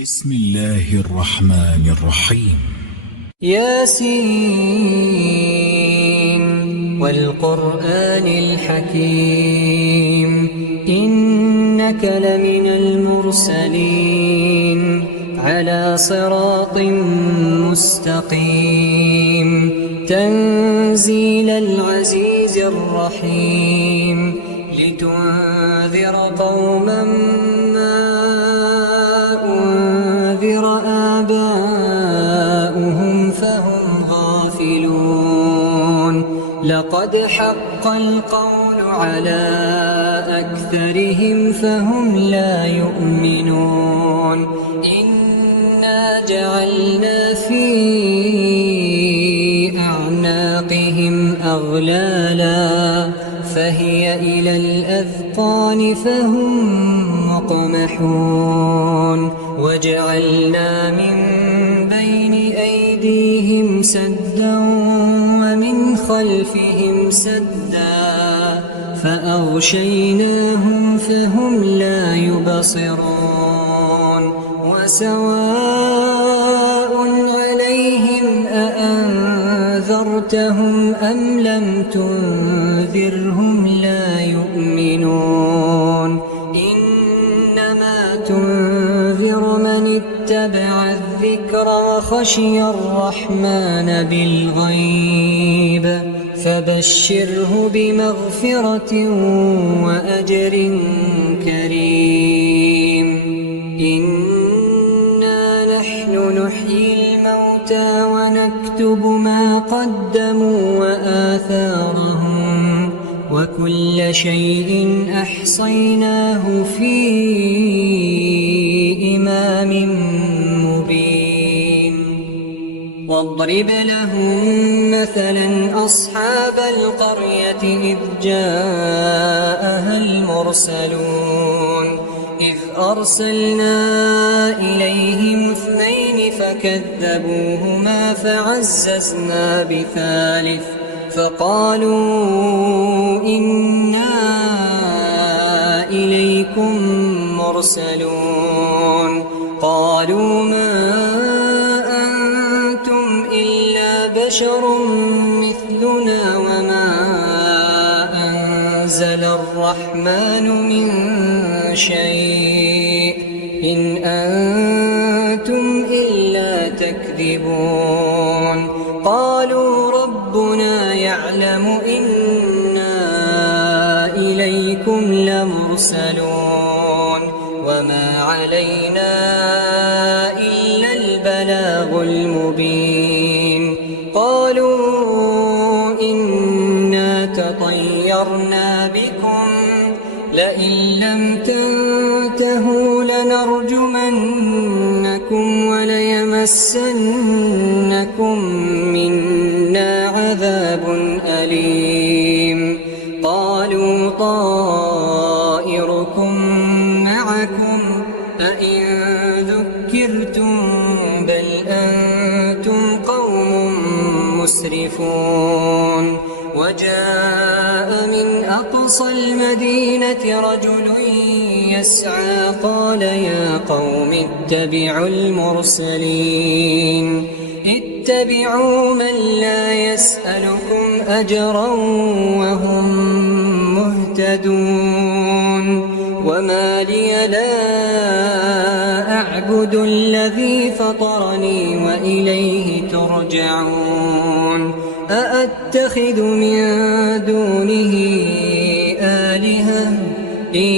بسم الله الرحمن الرحيم. ياسين والقرآن الحكيم إنك لمن المرسلين على صراط مستقيم تنزيل العزيز الرحيم لتنذر قوما ما أنذر آباؤهم فهم غافلون لقد حق القول على أكثرهم فهم لا يؤمنون إنا جعلنا في أعناقهم أغلالا فهي إلى الأذقان فهم مقمحون وجعلنا من بين أيديهم سدا ومن خلفهم سدا فأغشيناهم فهم لا يبصرون وسواء عليهم أأنذرتهم أم لم تنذرهم لا يؤمنون إنما تنذر من اتبع الذكر وخشي الرحمن بالغيب فبشره بمغفرة وأجر كريم إنا نحن نحيي الموتى ونكتب ما قدموا وآثارهم وكل شيء أحصيناه في إمام مبين واضرب لهم مثلا أصحاب القرية إذ جاءها المرسلون إذ أرسلنا إليهم 2 فكذبوهما فعززنا بثالث فقالوا إنا إليكم مرسلون قالوا ما أنتم إلا بشر مثلنا وما أنزل الرحمن من شيء إن أنتم إلا تكذبون قالوا ربنا يعلم إنا إليكم لمرسلون وما علينا إلا البلاغ المبين قالوا إنا تطيرنا بكم لئن لم تنتهوا لنرجمنكم وليمسنكم منا عذاب أليم قالوا طائركم معكم أئن ذكرتم بل أنتم قوم مسرفون وجاء من أقصى المدينة رجل يسعى قال يا قوم اتبعوا المرسلين اتبعوا من لا يسألكم أجرا وهم مهتدون وما لي لا أعبد الذي فطرني وإليه ترجعون أأتخذ من دونه آلهة إن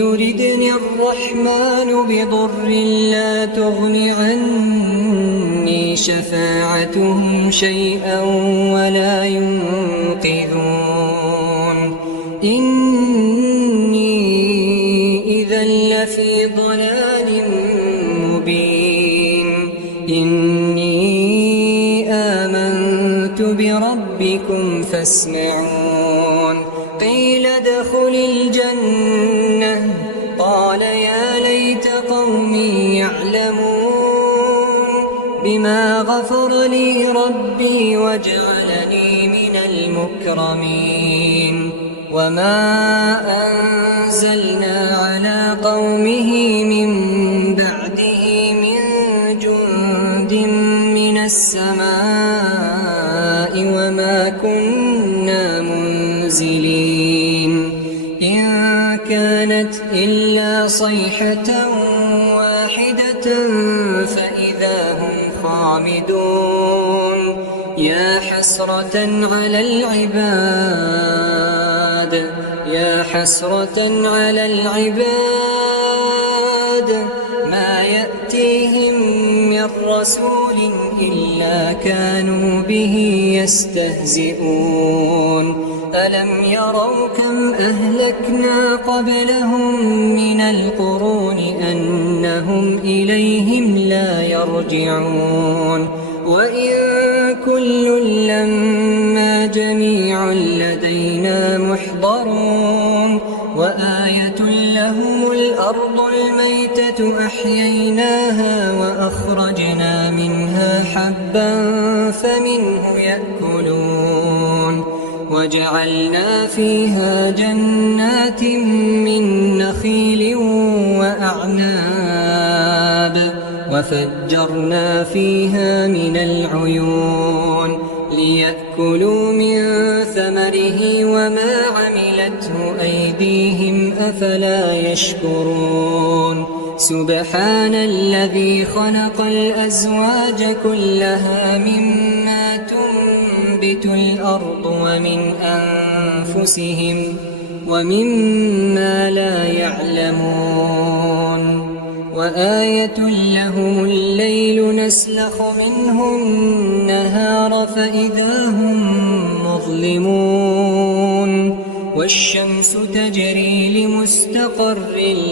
يردني الرحمن بضر لا تغن عني شفاعتهم شيئا ولا ينقذون إني إذا لفي ضلال مبين إني آمنت بربكم فاسمعون قيل ادخل الجنة قال يا ليت قومي يعلمون بما غفر لي ربي وجعلني من المكرمين وما أنزلنا على قومه من بعده من السماء وما كنا منزلين إن كانت إلا صيحة واحدة فإذا هم خامدون يا حسرة على العباد يا حسرة على العباد ما يأتيهم من رسول إلا كانوا به يستهزئون ألم يروا كم أهلكنا قبلهم من القرون أنهم إليهم لا يرجعون وإن كل لما جميع لدينا محضرون وآية لهم الأرض الميتة أحييناها وأخرجنا منها حبا فمنه يأكلون وجعلنا فيها جنات من نخيل وأعناب وفجرنا فيها من العيون ليأكلوا من ثمره وما عملته أيديهم أفلا يشكرون سبحان الذي خلق الأزواج كلها مما تنبت الأرض ومن أنفسهم ومما لا يعلمون وآية لهم الليل نسلخ منه النهار فإذا هم مظلمون والشمس تجري لمستقر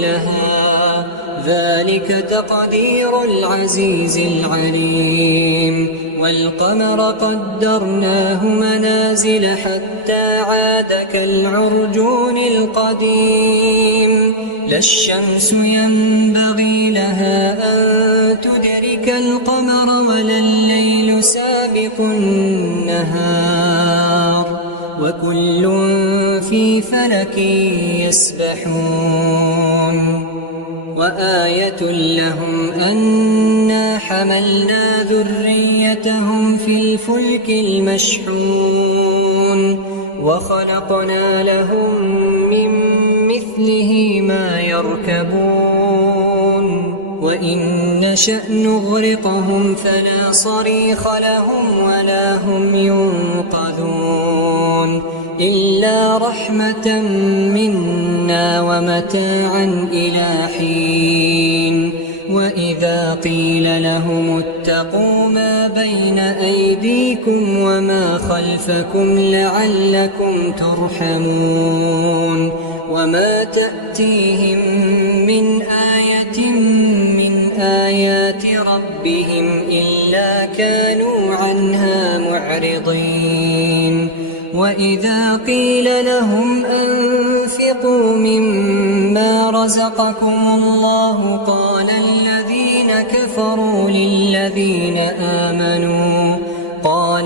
لها ذلك تقدير العزيز العليم والقمر قدرناه منازل حتى عاد كالعرجون القديم لا الشمس ينبغي لها أن تدرك القمر ولا الليل سابق النهار وكل في فلك يسبحون وآية لهم أنا حملنا ذريتهم في الفلك المشحون وخلقنا لهم من مثله ما يركبون وإن نشأ نغرقهم فلا صريخ لهم ولا هم ينقذون إلا رحمة منا ومتاعا إلى حين وإذا قيل لهم اتقوا ما بين أيديكم وما خلفكم لعلكم ترحمون وما تأتيهم من آية من آيات ربهم إلا كانوا عنها معرضين وإذا قيل لهم أنفقوا مما رزقكم الله قال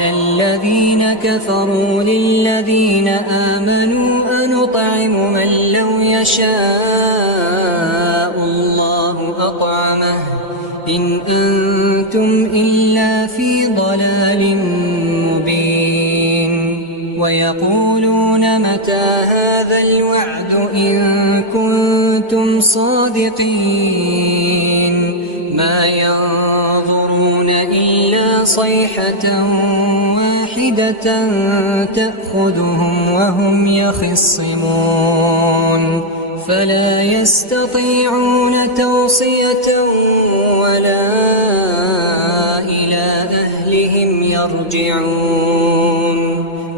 الذين كفروا للذين آمنوا أنطعم من لو يشاء الله أطعمه إن أنتم إلا في ضلال مبين ويقولون متى هذا الوعد إن كنتم صادقين ما ينظرون إلا صيحة واحدة تأخذهم وهم يخصمون فلا يستطيعون توصية ولا إلى أهلهم يرجعون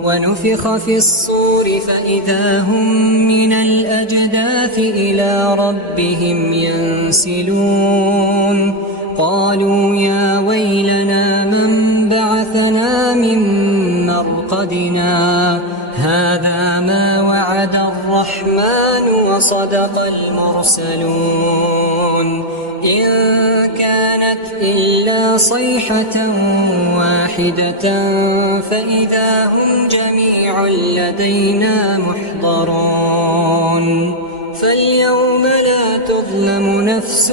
ونفخ في الصور فإذا هم من الأجداث إلى ربهم ينسلون قالوا يا ويلنا من بعثنا من مرقدنا هذا ما وعد الرحمن وصدق المرسلون إن كانت إلا صيحة واحدة فإذا هم جميع لدينا محضرون فاليوم لا تظلم نفس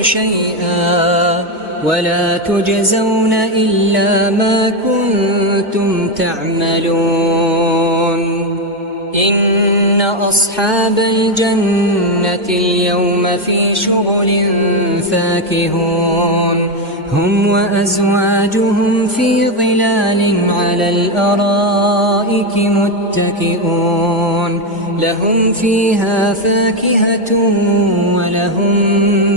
شيئا ولا تجزون إلا ما كنتم تعملون إن أصحاب الجنة اليوم في شغل فاكهون هم وأزواجهم في ظلال على الأرائك متكئون لهم فيها فاكهة ولهم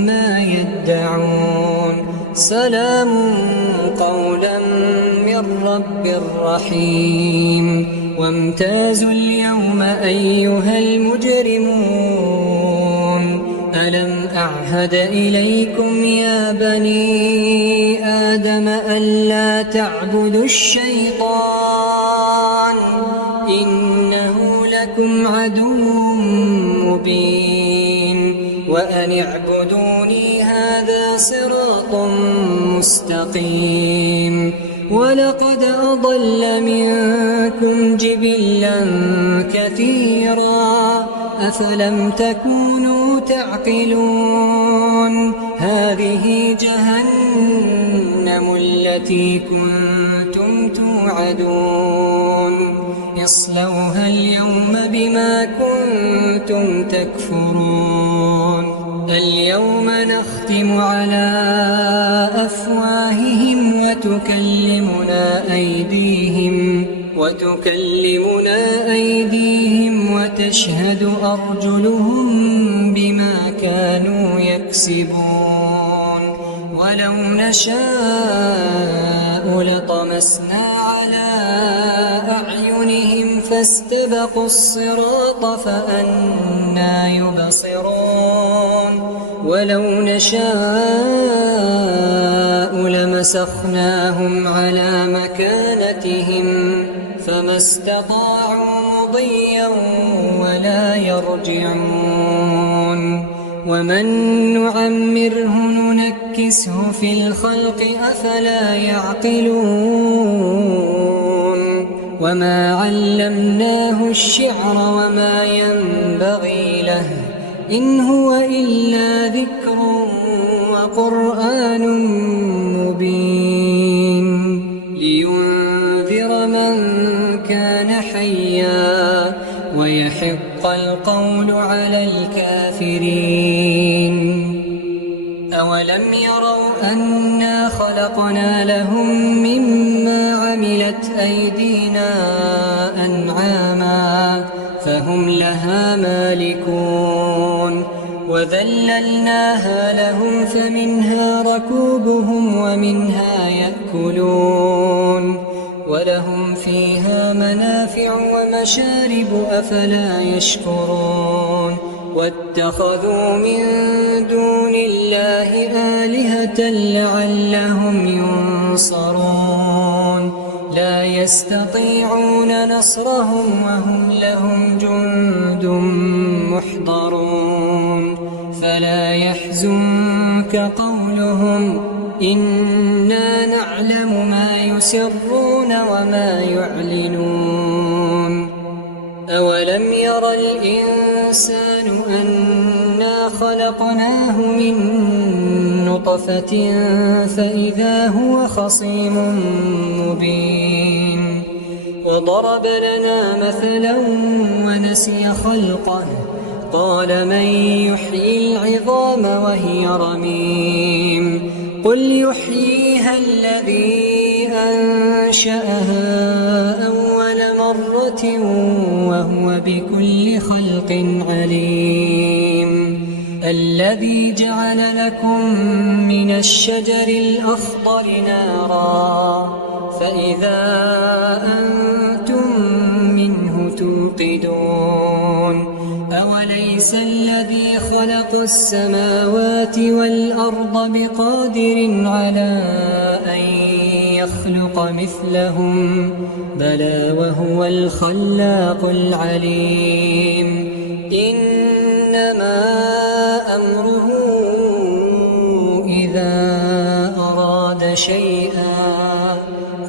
ما يدعون سلام قولا من رب رحيم وامتازوا اليوم أيها المجرمون ألم أعهد إليكم يا بني آدم ألا تعبدوا الشيطان إنه لكم عدو مبين وأن اعبدوني هذا صراط مستقيم ولقد أضل منكم جبلا كثيرا أفلم تكونوا تعقلون هذه جهنم التي كنتم توعدون اصلوها اليوم بما كنتم تكفرون اليوم نختم على أفواههم وتكلمنا أيديهم وتشهد أرجلهم بما كانوا يكسبون ولو نشاء لطمسنا على أعينهم فاستبقوا الصراط فأنى يبصرون ولو نشاء لمسخناهم على مكانتهم فما استطاعوا مضيا ولا يرجعون ومن نعمره ننكسه في الخلق أفلا يعقلون وما علمناه الشعر وما ينبغي له إن هو إلا ذكر وقرآن مبين لينذر من كان حيا ويحق القول على الكافرين أولم يروا أنا خلقنا لهم مما عملت أيدينا أنعاما فهم لها مالكون وذللناها لهم فمنها ركوبهم ومنها يأكلون ولهم فيها منافع ومشارب أفلا يشكرون واتخذوا من دون الله آلهة لعلهم ينصرون لا يستطيعون نصرهم وهم لهم جند محضرون فلا يحزنك قولهم إنا نعلم ما يسرون وما يعلنون أولم ير الإنسان أنا خلقناه من نطفة فإذا هو خصيم مبين وضرب لنا مثلا ونسي خلقه قال من يحيي العظام وهي رميم قل يحييها الذي أنشأها أول مرة وهو بكل خلق عليم الذي جعل لكم من الشجر الأخضر نارا فإذا أنتم منه توقدون أوليس الذي خلق السماوات والأرض بقادر على أن يخلق مثلهم بلى وهو الخلاق العليم إنما أمره إذا أراد شيئا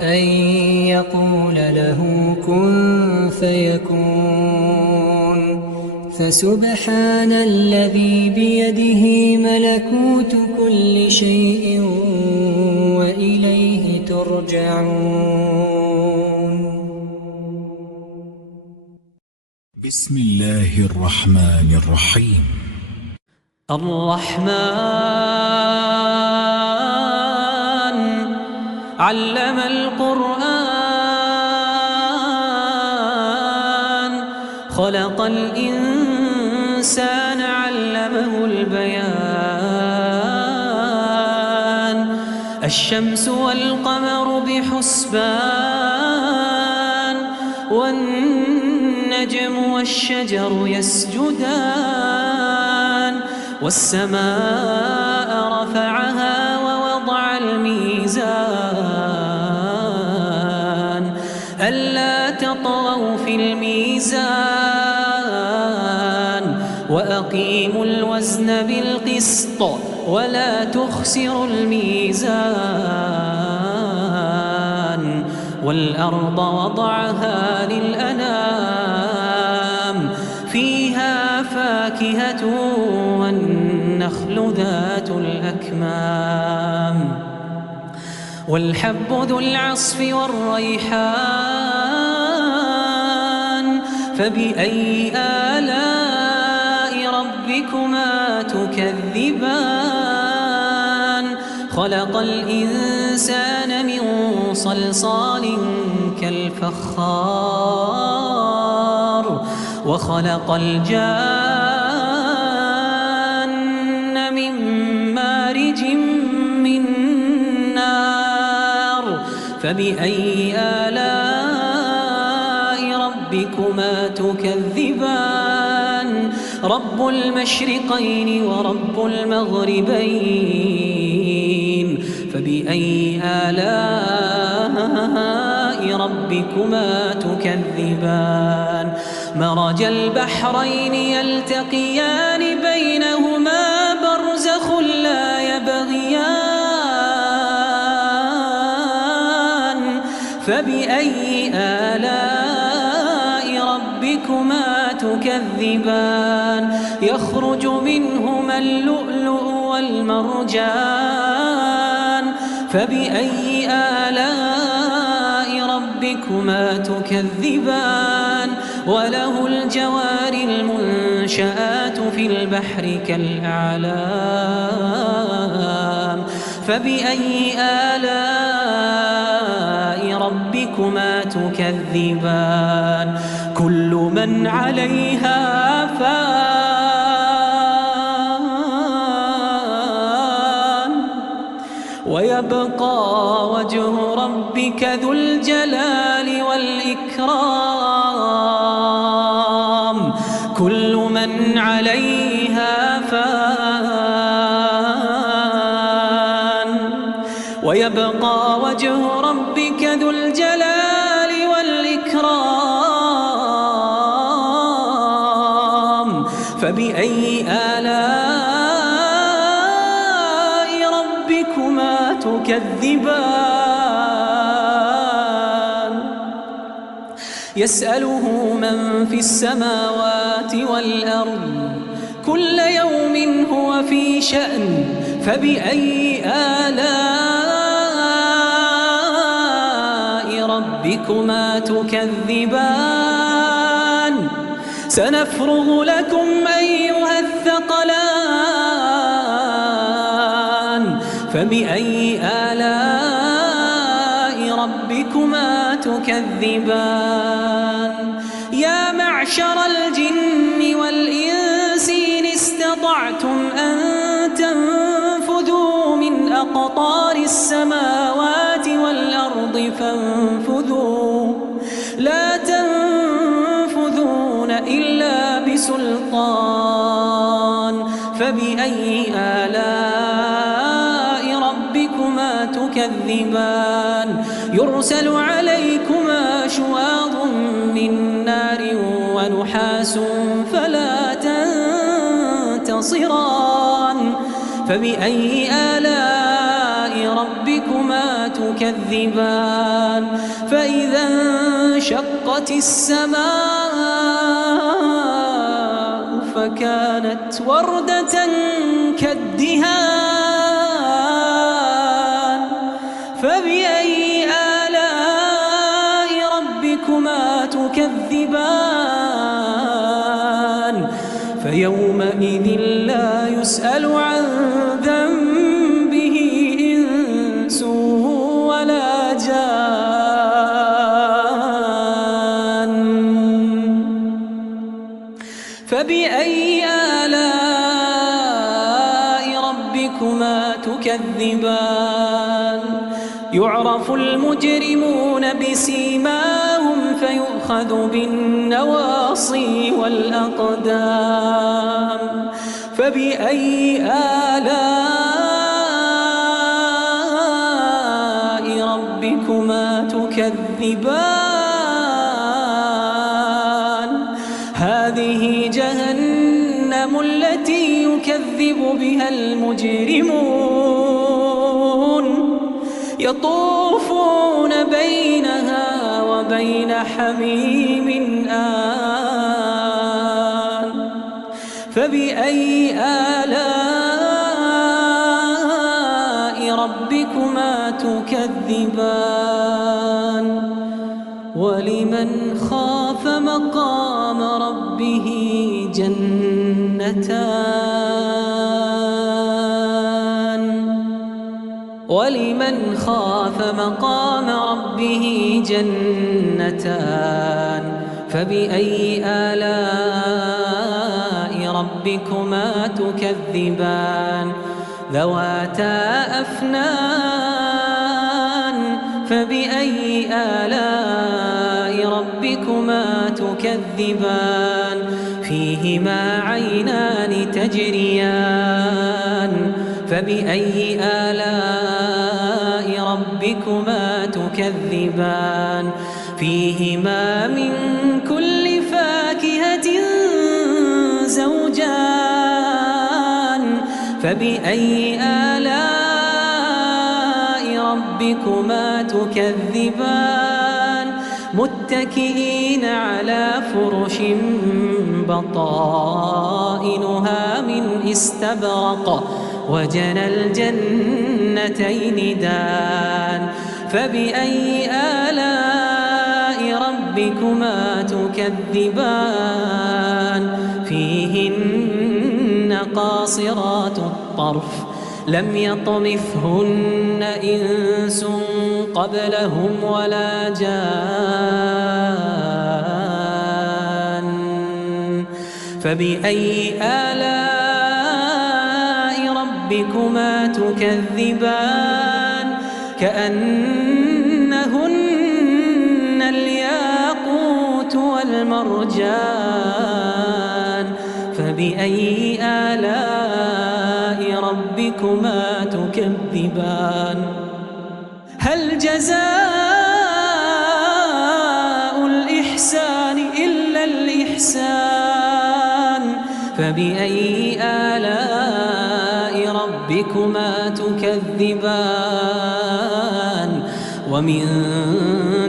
أن يقول له كن فيكون فسبحان الذي بيده ملكوت كل شيء يرجعون. بسم الله الرحمن الرحيم. الرحمن علم القرآن خلق الإنسان علمه البيان الشمس والقمر بحسبان والنجم والشجر يسجدان والسماء رفعها ووضع الميزان ألا تطغوا في الميزان وأقيموا الوزن بالقسط ولا تخسروا الميزان والأرض وضعها للأنام فيها فاكهة والنخل ذات الأكمام والحب ذو العصف والريحان فبأي آلاء ربكما تكذبان خلق الإنسان من صلصال كالفخار وخلق الجان من مارج من نار فبأي آلاء ربكما تكذبان رب المشرقين ورب المغربين فبأي آلاء ربكما تكذبان مرج البحرين يلتقيان بينهما برزخ لا يبغيان فبأي آلاء ربكما تكذبان يخرج منهما اللؤلؤ والمرجان فبأي آلاء ربكما تكذبان وله الجوار المنشآت في البحر كالأعلام فبأي آلاء ربكما تكذبان كل من عليها فان ويبقى وجه ربك ذو الجلال والإكرام كل من عليها فان ويبقى وجه ربك ذو الجلال والإكرام فبأي آلاء ربكما تكذبان يسأله من في السماوات والأرض كل يوم هو في شأن فبأي آلاء ربكما تكذبان سنفرغ لكم أيها الثقلان فبأي آلاء ربكما تكذبان يا معشر الجن والإنس إن استطعتم أن تنفذوا من أقطار السماوات والأرض فانفذوا لا تنفذون إلا بسلطان فبأي آلاء ربكما تكذبان يرسل عليكما شواظ من نار ونحاس فلا تنتصران فبأي آلاء ربكما تكذبان فإذا انشقت السماء فكانت وردة كالدهان فبأي تكذبان فيومئذ لا يسأل عن ذنبه إنس ولا جان فبأي آلاء ربكما تكذبان يعرف المجرمون بسيماهم فيؤخذ بالنواصي والأقدام فبأي آلاء ربكما تكذبان هذه جهنم التي يكذب بها المجرمون يطوفون بينها وبين حميم آن فبأي آلاء ربكما تكذبان ولمن خاف مقام ربه جنتان ولمن خاف مقام ربه جنتان فبأي آلاء ربكما تكذبان ذواتا أفنان فبأي آلاء ربكما تكذبان فيهما عينان تجريان فبأي آلاء ربكما تكذبان فيهما من كل فاكهة زوجان فبأي آلاء ربكما تكذبان متكئين على فرش بطائنها من استبرق وجنى الجنتين دان فبأي آلاء ربكما تكذبان فيهن قاصرات الطرف لم يطمثهن إنس قبلهم ولا جان فبأي آلاء ربكما تكذبان كأنهن الياقوت والمرجان فبأي آلاء ربكما تكذبان هل جزاء الإحسان إلا الإحسان فبأي آلاء ربكما تكذبان ومن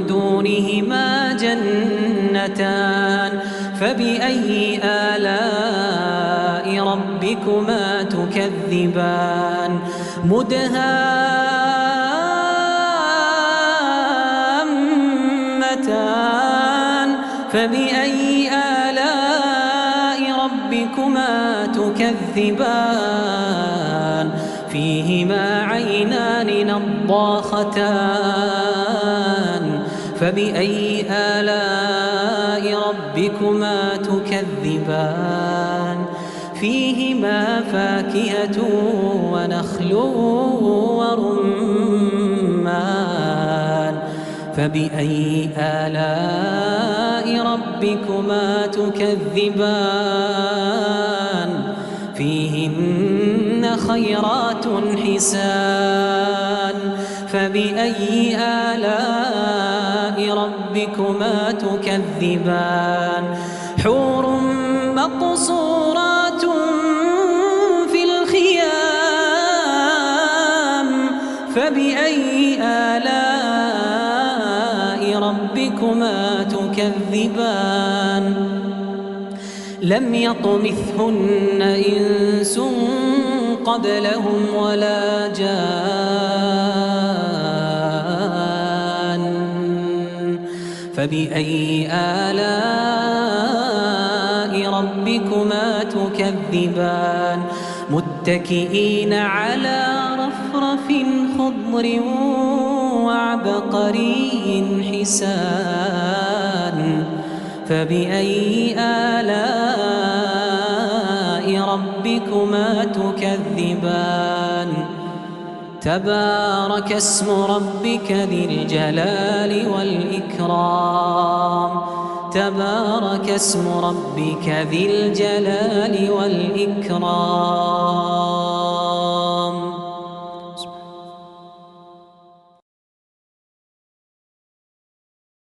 دونهما جنتان فبأي آلاء ربكما تكذبان مدهامتان فبأي آلاء ربكما تكذبان فيهما عينان نضاختان فبأي آلاء ربكما تكذبان فيهما فاكهة ونخل ورمان فبأي آلاء ربكما تكذبان فيهن خيرات حسان فبأي آلاء ربكما تكذبان حور مقصورات في الخيام فبأي آلاء ربكما تكذبان لم يطمثهن إنس قبلهم ولا جان فبأي آلاء ربكما تكذبان متكئين على رفرف خضر وعبقري حسان فبأي آلاء ربكما تكذبان تبارك اسم ربك ذي الجلال والإكرام تبارك اسم ربك ذي الجلال والإكرام